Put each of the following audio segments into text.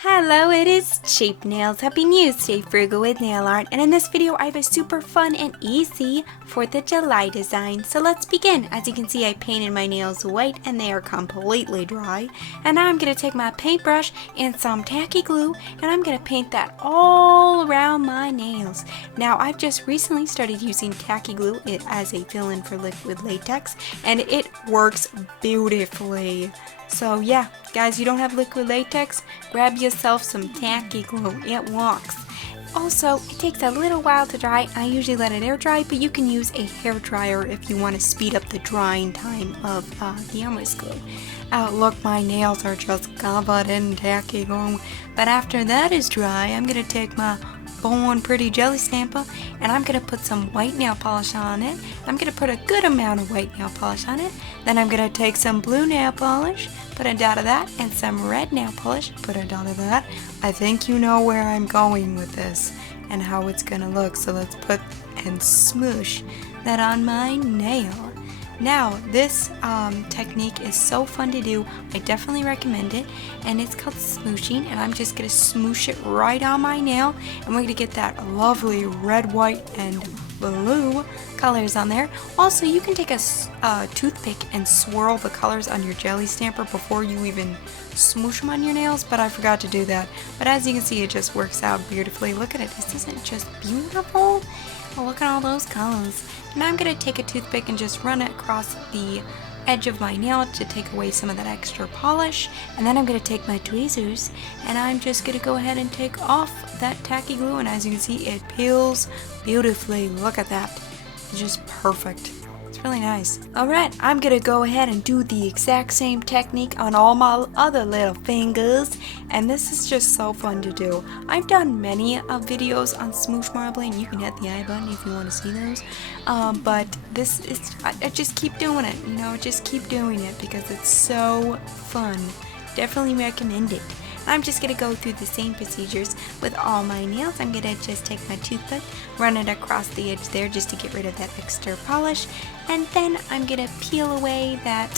Hello, it is Cheap Nails. Happy New Stay Frugal with nail art, and in this video I have a super fun and easy 4th of July design. So let's begin. As you can see, I painted my nails white and they are completely dry. And now I'm going to take my paintbrush and some tacky glue and I'm going to paint that all around my nails. Now I've just recently started using tacky glue as a fill-in for liquid latex and it works beautifully. So yeah, guys, you don't have liquid latex? Grab yourself some tacky glue. It works. Also, it takes a little while to dry. I usually let it air dry, but you can use a hair dryer if you want to speed up the drying time of the Elmer's glue. Look, my nails are just covered in tacky glue. But after that is dry, I'm going to take my Born Pretty jelly stamper and I'm going to put some white nail polish on it. I'm going to put a good amount of white nail polish on it. Then I'm going to take some blue nail polish, put a dot of that, and some red nail polish, put a dot of that. I think you know where I'm going with this and how it's going to look. So let's put and smoosh that on my nail. Now, this technique is so fun to do. I definitely recommend it. And it's called smooshing. And I'm just going to smoosh it right on my nail. And we're going to get that lovely red, white, and blue colors on there. Also, you can take a toothpick and swirl the colors on your jelly stamper before you even smoosh them on your nails. But I forgot to do that. But as you can see, it just works out beautifully. Look at it. This isn't just beautiful. Oh, look at all those colors. Now I'm going to take a toothpick and just run it across the edge of my nail to take away some of that extra polish. And then I'm going to take my tweezers and I'm just going to go ahead and take off that tacky glue. And as you can see, it peels beautifully. Look at that. It's just perfect. It's really nice. Alright, I'm going to go ahead and do the exact same technique on all my other little fingers. And this is just so fun to do. I've done many videos on smoosh marbling. You can hit the I button if you want to see those. But this is, I just keep doing it. You know, just keep doing it because it's so fun. Definitely recommend it. I'm just going to go through the same procedures with all my nails. I'm going to just take my toothpick, run it across the edge there just to get rid of that extra polish. And then I'm going to peel away that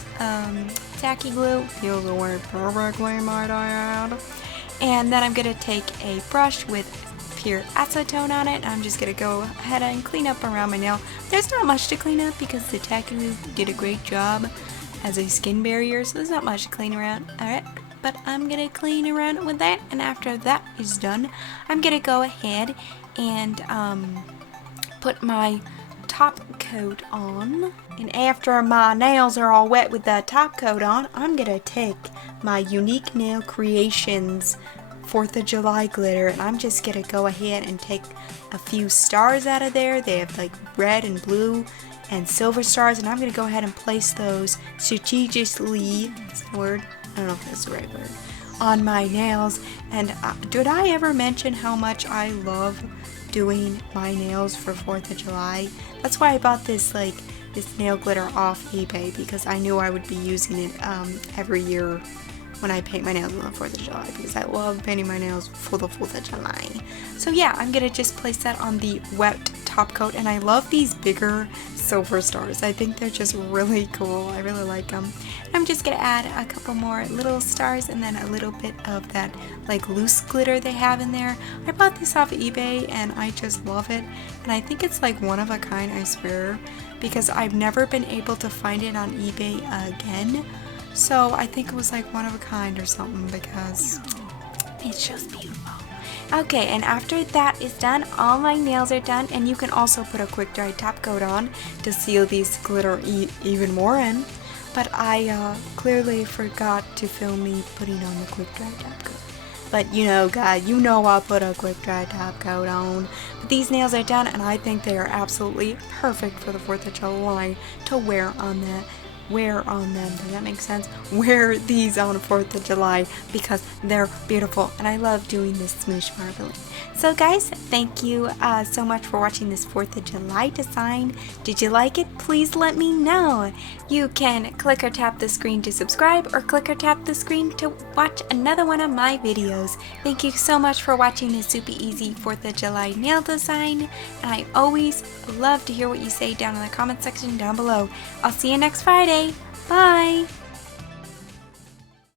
tacky glue. Peels away perfectly, might I add. And then I'm going to take a brush with pure acetone on it. I'm just going to go ahead and clean up around my nail. There's not much to clean up because the tacky glue did a great job as a skin barrier. So there's not much to clean around. Alright. But I'm going to clean around with that, and after that is done, I'm going to go ahead and put my top coat on. And after my nails are all wet with the top coat on, I'm going to take my Unique Nail Creations 4th of July glitter, and I'm just going to go ahead and take a few stars out of there. They have like red and blue and silver stars, and I'm going to go ahead and place those strategically, is the word? I don't know if that's the right word, on my nails. And did I ever mention how much I love doing my nails for 4th of July? That's why I bought this nail glitter off eBay, because I knew I would be using it every year when I paint my nails on the 4th of July, because I love painting my nails for the 4th of July. So yeah, I'm going to just place that on the wet top coat, and I love these bigger silver stars. I think they're just really cool. I really like them. I'm just going to add a couple more little stars and then a little bit of that like loose glitter they have in there. I bought this off of eBay and I just love it, and I think it's like one of a kind, I swear, because I've never been able to find it on eBay again. So I think it was like one of a kind or something, because it's just beautiful. Okay, and after that is done, all my nails are done, and you can also put a quick dry top coat on to seal these glitter even more in. But I clearly forgot to film me putting on the quick dry top coat. But you know, guys, you know I'll put a quick dry top coat on. But these nails are done, and I think they are absolutely perfect for the 4th of July to wear on that wear on them. Does that make sense? Wear these on 4th of July because they're beautiful and I love doing this smoosh marbling. So guys, thank you so much for watching this 4th of July design. Did you like it? Please let me know. You can click or tap the screen to subscribe or click or tap the screen to watch another one of my videos. Thank you so much for watching this super easy 4th of July nail design, and I always love to hear what you say down in the comment section down below. I'll see you next Friday. Bye!